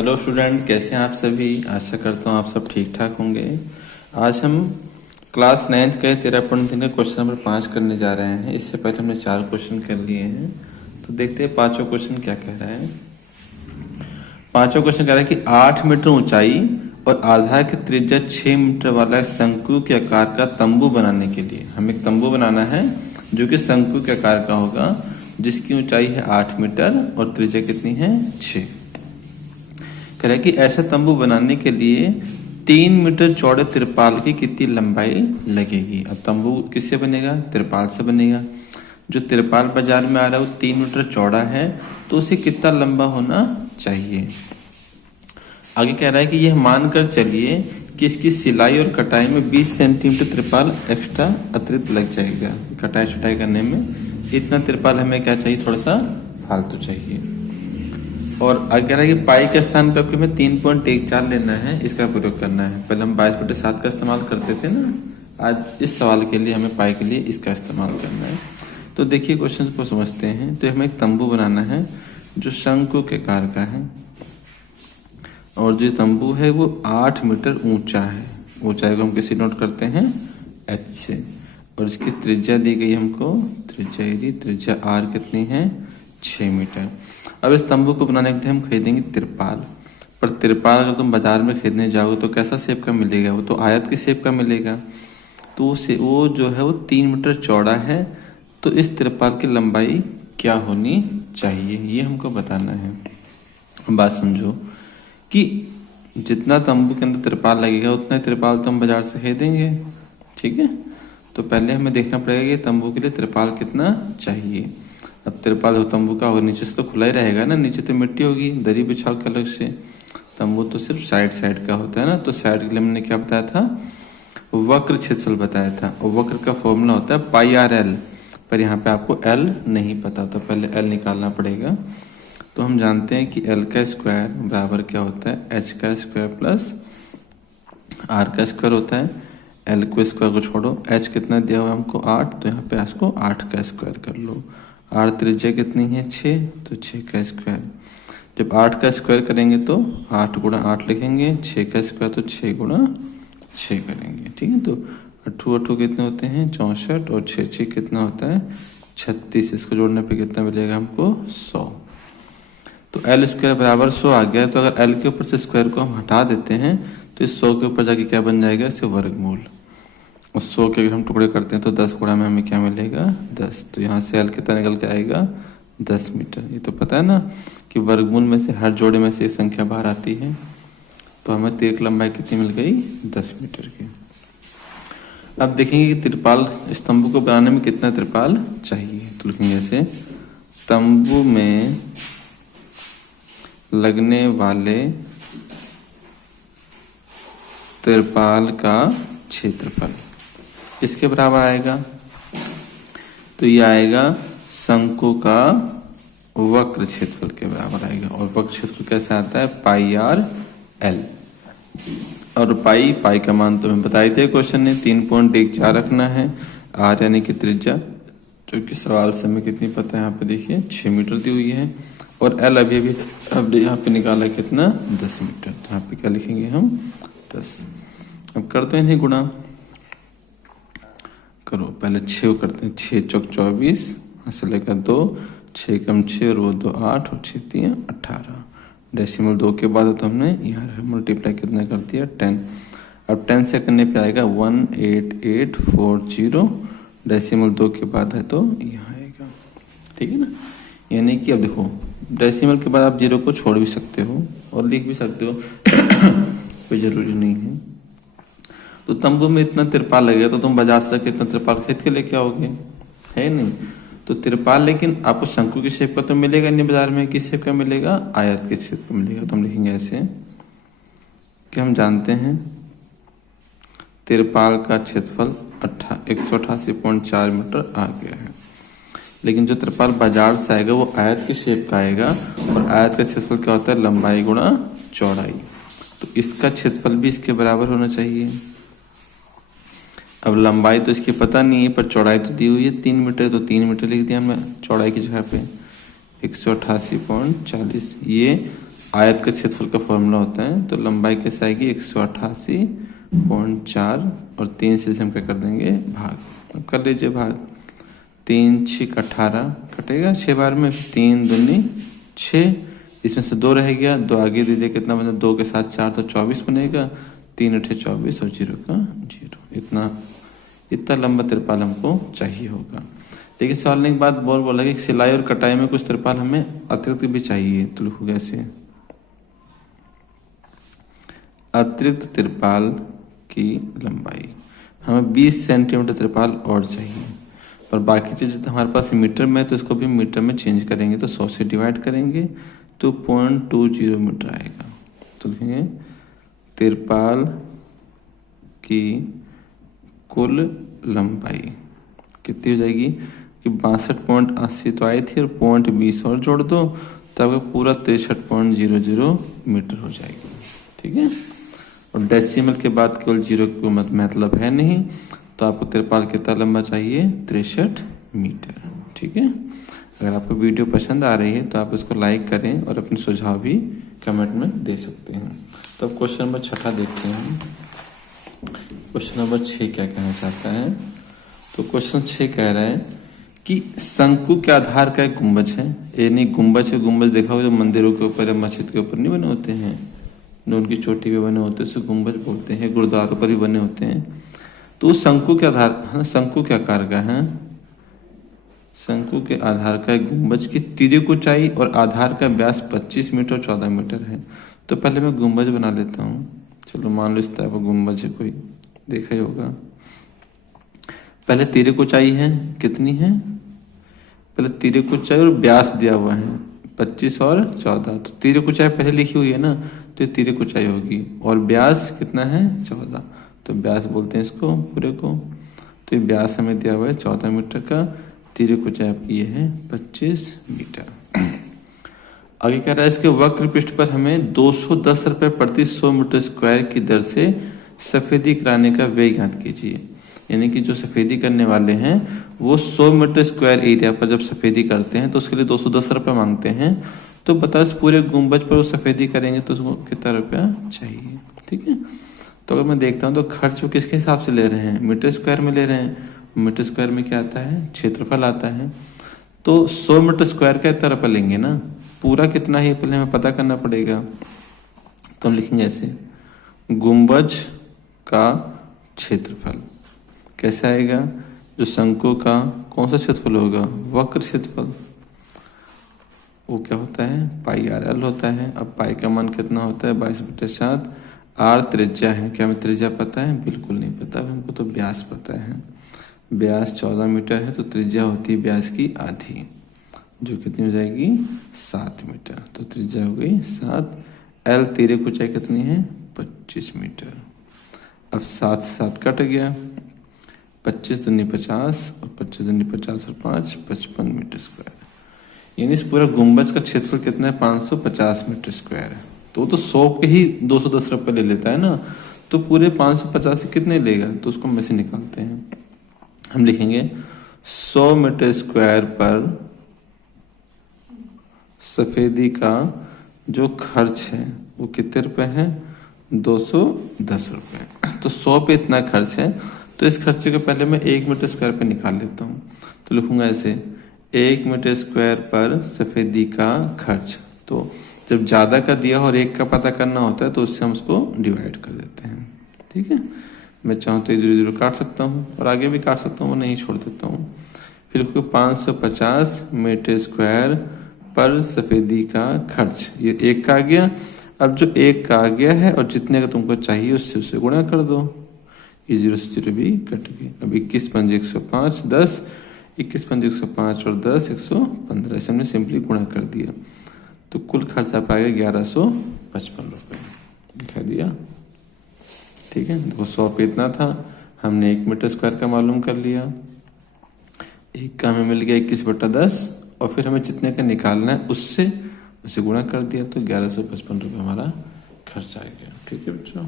Hello student, कैसे हैं आप सभी। आशा करता हूँ आप सब ठीक ठाक होंगे। आज हम क्लास 9th के 13.3 का क्वेश्चन नंबर 5 करने जा रहे हैं। इससे पहले हमने 4 क्वेश्चन कर लिए हैं, तो देखते हैं पांचों क्वेश्चन क्या कह रहा है। पांचों क्वेश्चन कह रहा है कि 8 मीटर ऊंचाई और आधार की त्रिज्या 6 मीटर वाला शंकु के आकार का तंबू बनाने के लिए हमें एक तंबू बनाना है जो कि शंकु के आकार का होगा, जिसकी ऊंचाई है 8 मीटर और त्रिज्या कितनी है 6। कह रहा है कि ऐसा तंबू बनाने के लिए 3 मीटर चौड़े तिरपाल की कितनी लंबाई लगेगी। अब तंबू किससे बनेगा? तिरपाल से बनेगा। जो तिरपाल बाजार में आ रहा है वो 3 मीटर चौड़ा है, तो उसे कितना लंबा होना चाहिए। आगे कह रहा है कि यह मानकर चलिए कि इसकी सिलाई और कटाई में 20 सेंटीमीटर तिरपाल एक्स्ट्रा अतिरिक्त लग जाएगा। कटाई छटाई करने में इतना तिरपाल हमें क्या चाहिए, थोड़ा सा फालतू चाहिए। और आगे कह रहा है कि पाई के स्थान पर आपको हमें 3.14 लेना है, इसका प्रयोग करना है। पहले हम 22/7 का इस्तेमाल करते थे ना, आज इस सवाल के लिए हमें पाई के लिए इसका इस्तेमाल करना है। तो देखिए क्वेश्चन को समझते हैं। तो हमें एक तंबू बनाना है जो शंकु के आकार का है, और जो तंबू है वो 8 मीटर ऊंचा है। ऊंचाई को हम किसी नोट करते हैं h से, और इसकी त्रिज्या दी गई हमको, त्रिज्या r कितनी है 6 मीटर। अब इस तंबू को बनाने के लिए हम खरीदेंगे तिरपाल, पर तिरपाल अगर तुम बाजार में खरीदने जाओगे तो कैसा शेप का मिलेगा, वो तो आयत के शेप का मिलेगा। तो वो जो है वो 3 मीटर चौड़ा है, तो इस तिरपाल की लंबाई क्या होनी चाहिए ये हमको बताना है। बात समझो कि जितना तंबू के अंदर तिरपाल लगेगा उतना ही तिरपाल तो हम बाजार से खरीदेंगे, ठीक है। तो पहले हमें देखना पड़ेगा कि तंबू के लिए तिरपाल कितना चाहिए। अब तिरपाल हो तंबू का होगा, नीचे से तो खुला ही रहेगा ना, नीचे तो मिट्टी होगी, दरी बिछाओ के अलग से। तंबू तो सिर्फ साइड का होता है ना, तो साइड के लिए हमने क्या बताया था, वक्र क्षेत्रफल बताया था। और वक्र का फॉर्मूला होता है πr/l, पर यहाँ पे आपको l नहीं पता, तो पहले l निकालना पड़ेगा। तो हम जानते हैं कि l का स्क्वायर बराबर क्या होता है, h का स्क्वायर प्लस r का स्क्वायर होता है। l को स्क्वायर को छोड़ो, h कितना दिया हुआ हमको 8, तो यहाँ पे h को 8 का स्क्वायर कर लो। r त्रिज्या कितनी है 6, तो 6 का स्क्वायर। जब 8 का स्क्वायर करेंगे तो 8 गुणा 8 लिखेंगे, 6 का स्क्वायर तो 6 गुणा 6 करेंगे, ठीक है। तो 8 कितने होते हैं 64, और 6 कितना होता है 36। इसको जोड़ने पे कितना मिलेगा हमको 100। तो l स्क्वायर बराबर 100 आ गया। तो अगर l के ऊपर से स्क्वायर को हम हटा देते हैं तो इस 100 के ऊपर जाके क्या बन जाएगा, इससे वर्गमूल। उस 100 के अगर हम टुकड़े करते हैं तो 10 गुणा में हमें क्या मिलेगा 10। तो यहाँ से l कितना निकल के आएगा 10 मीटर। ये तो पता है ना कि वर्गमूल में से हर जोड़े में से एक संख्या बाहर आती है। तो हमें तीर की लंबाई कितनी मिल गई 10 मीटर की। अब देखेंगे कि तिरपाल इस तंबू को बनाने में कितना तिरपाल चाहिए। तो लिखेंगे ऐसे, तंबू में लगने वाले तिरपाल का क्षेत्रफल इसके बराबर आएगा। तो ये आएगा शंकु का वक्र क्षेत्रफल के बराबर आएगा। और वक्र क्षेत्रफल कैसे आता है, πr/l। और पाई का मान तो हमें बताए थे क्वेश्चन ने, 3.14 रखना है। r यानी कि त्रिज्या, जो कि सवाल से हमें कितनी पता है, यहाँ पे देखिए 6 मीटर दी हुई है। और l अभी यहाँ पे निकाला कितना 10 मीटर। तो यहाँ पे क्या लिखेंगे हम 10। अब करते हैं इन्हें गुणा, करो पहले 6 करते हैं, 6 चौक 24, ऐसे लेकर 2, 6 कम 6 और वो 2 8 और 6 3 18। डेसिमल 2 के बाद तो हमने यहाँ मल्टीप्लाई कितना कर दिया 10। अब 10 से करने पे आएगा 18840। डेसिमल 2 के बाद है तो यहाँ आएगा, ठीक है ना। यानी कि अब देखो डेसिमल के बाद आप 0 को छोड़ भी सकते हो और लिख भी सकते हो कोई जरूरी नहीं है। तो तंबू में इतना तिरपाल लगेगा तो तुम बाजार से इतना तिरपाल खरीद के लेके आओगे, है नहीं। तो तिरपाल लेकिन आपको शंकु की शेप का तो मिलेगा नहीं बाजार में, किस शेप का मिलेगा, आयत के शेप का मिलेगा। तो हम लिखेंगे ऐसे कि हम जानते हैं तिरपाल का क्षेत्रफल 188.4 मीटर आ गया है। लेकिन जो तिरपाल बाजार से आएगा वो आयत के शेप का आएगा, और आयत का क्षेत्रफल क्या होता है, लंबाई गुणा चौड़ाई। तो इसका क्षेत्रफल भी इसके बराबर होना चाहिए। अब लंबाई तो इसकी पता नहीं है, पर चौड़ाई तो दी हुई है 3 मीटर, तो 3 मीटर लिख दिया हमने चौड़ाई की जगह पे। 188.40 ये आयत का क्षेत्रफल का फॉर्मूला होता है। तो लंबाई कैसे आएगी 188.4 और 3 से हम क्या कर देंगे भाग। अब कर लीजिए भाग, 3 6 18 कटेगा 6 बार में, 3 दूनी 6, इसमें से 2 रह गया, 2 आगे दीजिए कितना बना, 2 के साथ 4 तो 24 बनेगा, 3 8 24 और 0 का 0। इतना लंबा तिरपाल हमको चाहिए होगा। लेकिन सवाल ने एक बात बोला कि सिलाई और कटाई में कुछ तिरपाल हमें अतिरिक्त भी चाहिए। तो लिखूंगा ऐसे, अतिरिक्त तिरपाल की लंबाई हमें 20 सेंटीमीटर तिरपाल और चाहिए, और बाकी चीज़ तो हमारे पास मीटर में है तो इसको भी मीटर में चेंज करेंगे। तो 100 से डिवाइड करेंगे तो 0.20 मीटर आएगा। तो लिखेंगे तिरपाल की कुल लंबाई कितनी हो जाएगी कि 62.80 तो आई थी, और 0.20 और जोड़ दो तो आपका पूरा 63.00 मीटर हो जाएगी। ठीक है, और डेसिमल के बाद केवल 0 को मतलब है नहीं, तो आपको तिरपाल कितना लंबा चाहिए 63 मीटर। ठीक है, अगर आपको वीडियो पसंद आ रही है तो आप इसको लाइक करें और अपने सुझाव भी कमेंट में दे सकते हैं। तो अब क्वेश्चन नंबर 6 देखते हैं। क्वेश्चन नंबर 6 क्या कहना चाहता है। तो क्वेश्चन 6 कह रहा है कि शंकु के आधार का एक गुंबज है, यानी गुंबज है। गुंबज देखा हो जो मंदिरों के ऊपर या मस्जिद के ऊपर नहीं बने होते हैं, जो उनकी चोटी पे बने होते हैं, उसे गुंबज बोलते हैं। गुरुद्वारों पर भी बने होते हैं। तो शंकु के आधार, शंकु के आकार का है, शंकु के आधार का एक गुंबज की तिर्यक ऊंचाई और आधार का व्यास 25 मीटर 14 मीटर है। तो पहले मैं गुंबज बना लेता हूँ। चलो मान लो इस तरह का गुंबज है, कोई देखा ही होगा। पहले तिर्यक ऊंचाई है, कितनी है, पहले तिर्यक ऊंचाई और व्यास दिया हुआ है 25 और 14। तो तिर्यक ऊंचाई पहले लिखी हुई है ना, तो ये तिर्यक ऊंचाई होगी, और व्यास कितना है 14। तो व्यास बोलते हैं इसको पूरे को। तो ये व्यास हमें दिया हुआ है 14 मीटर का, तिर्यक ऊंचाई आपकी ये है 25 मीटर। आगे कह रहा है इसके वक्र पृष्ठ पर हमें 210 रुपए प्रति 100 मीटर स्क्वायर की दर से सफेदी कराने का व्यय ज्ञात कीजिए। यानी कि जो सफेदी करने वाले हैं वो 100 मीटर स्क्वायर एरिया पर जब सफेदी करते हैं तो उसके लिए 210 रुपये मांगते हैं। तो बता इस पूरे गुंबज पर वो सफेदी करेंगे तो उसको कितना रुपया चाहिए। ठीक है, तो अगर मैं देखता हूँ तो खर्च वो किसके हिसाब से ले रहे हैं, मीटर स्क्वायर में ले रहे हैं। मीटर स्क्वायर में क्या आता है, क्षेत्रफल आता है। तो 100 मीटर स्क्वायर का इतना रुपया लेंगे ना, पूरा कितना है पहले हमें पता करना पड़ेगा। तो हम लिखेंगे ऐसे, गुंबज का क्षेत्रफल कैसे आएगा, जो शंकु का कौन सा क्षेत्रफल होगा, वक्र क्षेत्रफल, वो क्या होता है पाई आर एल होता है। अब पाई का मान कितना होता है 22/7। आर त्रिज्या है, क्या हमें त्रिज्या पता है, बिल्कुल नहीं पता, हमको तो व्यास पता है। व्यास 14 मीटर है तो त्रिज्या होती है व्यास की आधी, जो कितनी हो जाएगी 7 मीटर। तो त्रिज्या हो गई 7। एल तिर्यक ऊंचाई कितनी है 25 मीटर। अब 7 से 7 कट गया, 25 दूनी 50 और 25 दूनी 50 और 5 55 मीटर स्क्वायर। यानी इस पूरा गुंबज का क्षेत्रफल कितना है 550 मीटर स्क्वायर है। तो 100 के ही 210 रुपये ले लेता है ना, तो पूरे 550 से कितने लेगा, तो उसको हम में से निकालते हैं। हम लिखेंगे 100 मीटर स्क्वायर पर सफेदी का जो खर्च है वो कितने रुपए है 210 रुपये। तो 100 पे इतना खर्च है, तो इस खर्चे को पहले मैं 1 मीटर स्क्वायर पे निकाल लेता हूँ। तो लिखूंगा ऐसे, 1 मीटर स्क्वायर पर सफेदी का खर्च। तो जब ज़्यादा का दिया हो और 1 का पता करना होता है तो उससे हम उसको डिवाइड कर देते हैं। ठीक है, मैं चाहूँ तो 0 काट सकता हूँ और आगे भी काट सकता हूँ, वो नहीं छोड़ देता हूँ। फिर 550 मीटर स्क्वायर पर सफेदी का खर्च, ये 1 का आ गया। अब जो 1 का आ गया है और जितने का तुमको चाहिए उससे उसे गुणा कर दो, ये 0 से 0 भी कट गए। अब 21 पंजे 105 10, 21 पंजे 105 और 10 115, ऐसे हमने सिंपली गुणा कर दिया। तो कुल खर्च आप आएगा 1155 रुपये, दिखा दिया। ठीक है, देखो 100 पे इतना था, हमने 1 मीटर स्क्वायर का मालूम कर लिया, 1 का हमें मिल गया 21/10, और फिर हमें जितने का निकालना है उससे उसे गुणा कर दिया, तो 1155 रुपये हमारा खर्च आ गया। ठीक है बच्चों।